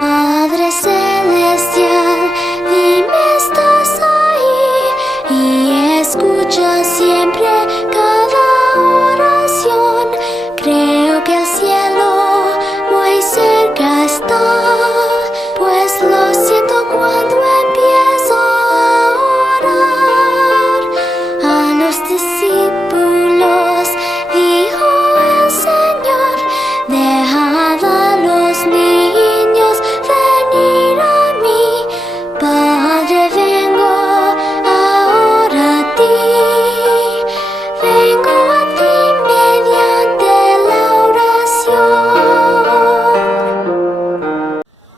Padre Celestial, dime estás ahí y escucha siempre cada oración. Creo que el cielo muy cerca está, pues lo siento cuando empiezo a orar. A los discípulos dijo el Señor, dejad a los niños venir a mí. Padre, vengo ahora a ti, vengo a ti mediante la oración.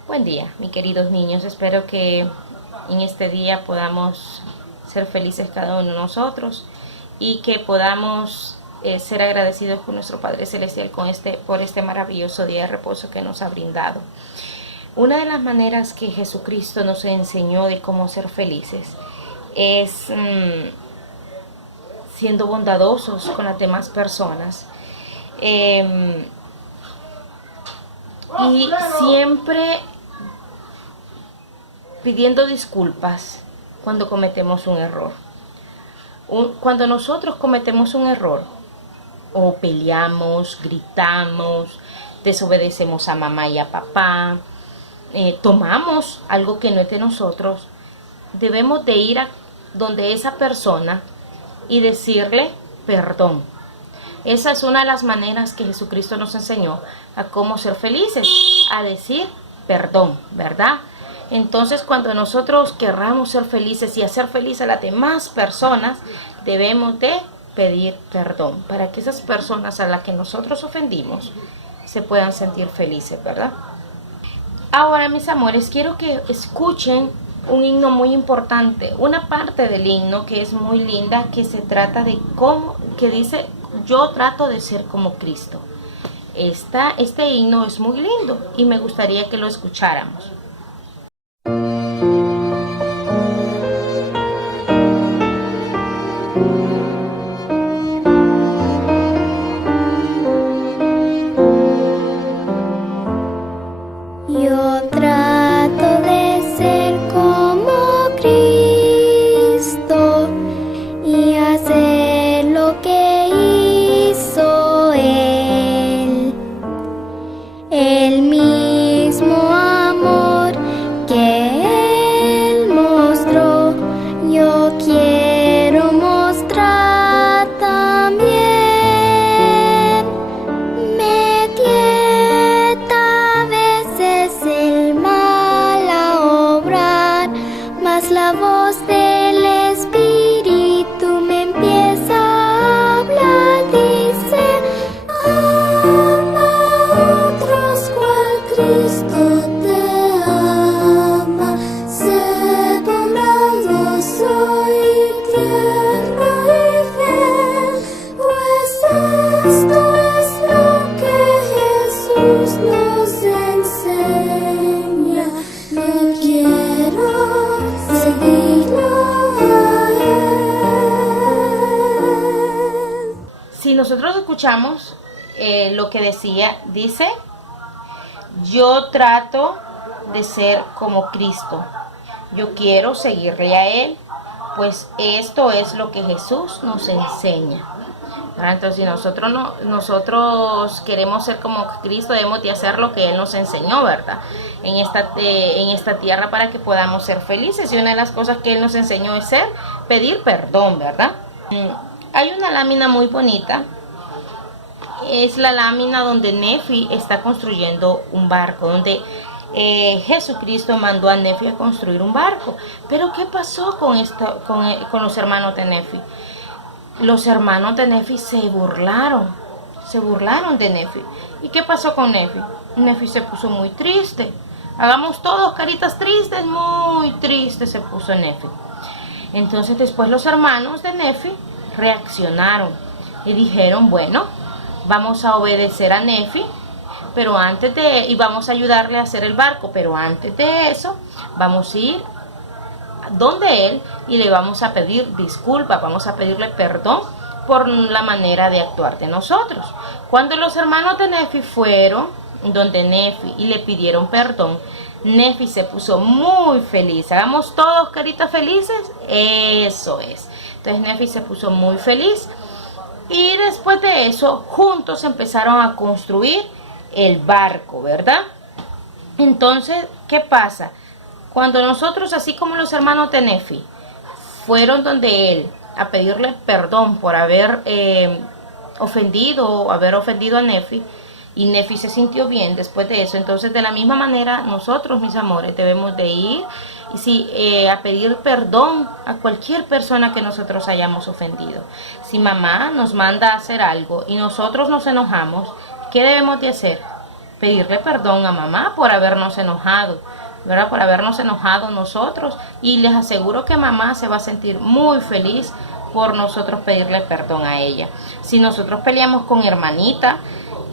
Buen día, mis queridos niños. Espero que en este día podamos ser felices cada uno de nosotros y que podamos ser agradecidos con nuestro Padre Celestial por este maravilloso día de reposo que nos ha brindado. Una de las maneras que Jesucristo nos enseñó de cómo ser felices es siendo bondadosos con las demás personas y siempre pidiendo disculpas cuando cometemos un error. Cuando nosotros cometemos un error, o peleamos, gritamos, desobedecemos a mamá y a papá, tomamos algo que no es de nosotros, debemos de ir a donde esa persona y decirle perdón. Esa es una de las maneras que Jesucristo nos enseñó a cómo ser felices, a decir perdón, ¿verdad? Entonces, cuando nosotros querramos ser felices y hacer feliz a las demás personas, debemos de pedir perdón para que esas personas a las que nosotros ofendimos se puedan sentir felices, ¿verdad? Ahora, mis amores, quiero que escuchen un himno muy importante, una parte del himno que es muy linda, que se trata de cómo, que dice, yo trato de ser como Cristo. Este himno es muy lindo y me gustaría que lo escucháramos. Yo trato de ser como Cristo y hacer lo que hizo Él. El mismo amor que Él mostró, yo quiero mostrar también. Me tienta a veces el mal a obrar, mas la voz del Espíritu me empieza a hablar. Dice, ama a otros cual Cristo te ama, sé bondadoso y tierno y fiel, pues esto es lo que Jesús nos enseña. Yo quiero seguirlo a Él. Si nosotros escuchamos lo que decía, dice, yo trato de ser como Cristo, yo quiero seguirle a Él, pues esto es lo que Jesús nos enseña. ¿Verdad? Entonces, si nosotros queremos ser como Cristo, debemos de hacer lo que Él nos enseñó, ¿verdad? En esta tierra, para que podamos ser felices. Y una de las cosas que Él nos enseñó es pedir perdón, ¿verdad? Hay una lámina muy bonita. Es la lámina donde Nefi está construyendo un barco, donde Jesucristo mandó a Nefi a construir un barco. Pero ¿qué pasó con los hermanos de Nefi? Los hermanos de Nefi se burlaron de Nefi. ¿Y qué pasó con Nefi? Nefi se puso muy triste. Hagamos todos caritas tristes, muy triste se puso Nefi. Entonces después los hermanos de Nefi reaccionaron y dijeron, bueno, vamos a obedecer a Nefi, y vamos a ayudarle a hacer el barco, pero antes de eso vamos a ir donde él y le vamos a pedir disculpas, vamos a pedirle perdón por la manera de actuar de nosotros. Cuando los hermanos de Nefi fueron donde Nefi y le pidieron perdón, Nefi se puso muy feliz. Hagamos todos caritas felices. Eso es. Entonces Nefi se puso muy feliz. Y después de eso, juntos empezaron a construir el barco, ¿verdad? Entonces, ¿qué pasa? Cuando nosotros, así como los hermanos de Nefi, fueron donde él a pedirle perdón por haber ofendido a Nefi, y Nefi se sintió bien después de eso, entonces de la misma manera nosotros, mis amores, debemos de ir y sí, a pedir perdón a cualquier persona que nosotros hayamos ofendido. Si mamá nos manda a hacer algo y nosotros nos enojamos, ¿qué debemos de hacer? Pedirle perdón a mamá por habernos enojado, ¿verdad? Por habernos enojado nosotros, y les aseguro que mamá se va a sentir muy feliz por nosotros pedirle perdón a ella. Si nosotros peleamos con hermanita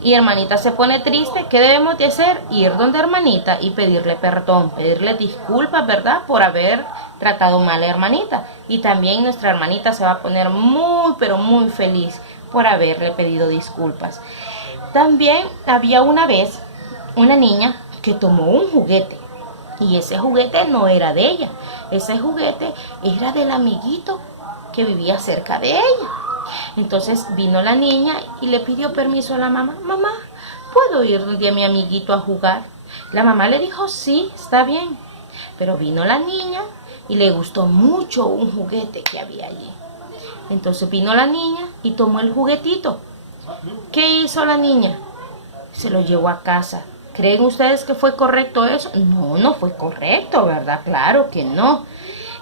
y hermanita se pone triste, ¿qué debemos de hacer? Ir donde hermanita y pedirle perdón, pedirle disculpas, ¿verdad? Por haber tratado mal a hermanita. Y también nuestra hermanita se va a poner muy, pero muy feliz por haberle pedido disculpas. También había una vez una niña que tomó un juguete, y ese juguete no era de ella, ese juguete era del amiguito que vivía cerca de ella. Entonces vino la niña y le pidió permiso a la mamá. Mamá, ¿puedo ir donde a mi amiguito a jugar? La mamá le dijo, sí, está bien. Pero vino la niña y le gustó mucho un juguete que había allí. Entonces vino la niña y tomó el juguetito. ¿Qué hizo la niña? Se lo llevó a casa. ¿Creen ustedes que fue correcto eso? No, no fue correcto, ¿verdad? Claro que no.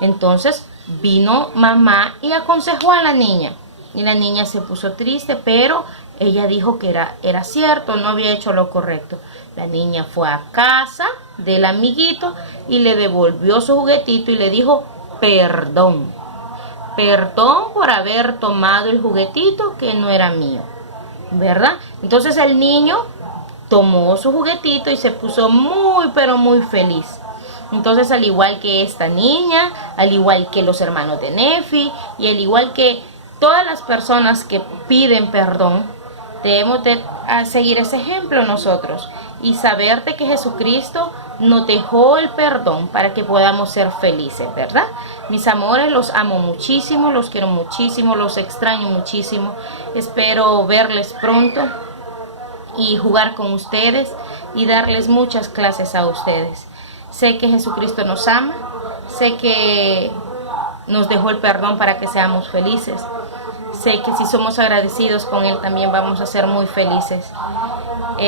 Entonces vino mamá y aconsejó a la niña. Y la niña se puso triste, pero ella dijo que era cierto, no había hecho lo correcto. La niña fue a casa del amiguito y le devolvió su juguetito y le dijo perdón. Perdón por haber tomado el juguetito que no era mío, ¿verdad? Entonces el niño tomó su juguetito y se puso muy, pero muy feliz. Entonces, al igual que esta niña, al igual que los hermanos de Nefi y al igual que todas las personas que piden perdón, debemos de seguir ese ejemplo nosotros y saber de que Jesucristo nos dejó el perdón para que podamos ser felices, ¿verdad? Mis amores, los amo muchísimo, los quiero muchísimo, los extraño muchísimo. Espero verles pronto y jugar con ustedes y darles muchas clases a ustedes. Sé que Jesucristo nos ama, sé que nos dejó el perdón para que seamos felices. Sé que si somos agradecidos con Él también vamos a ser muy felices.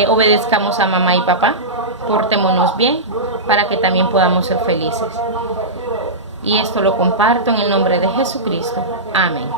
Obedezcamos a mamá y papá, portémonos bien para que también podamos ser felices. Y esto lo comparto en el nombre de Jesucristo. Amén.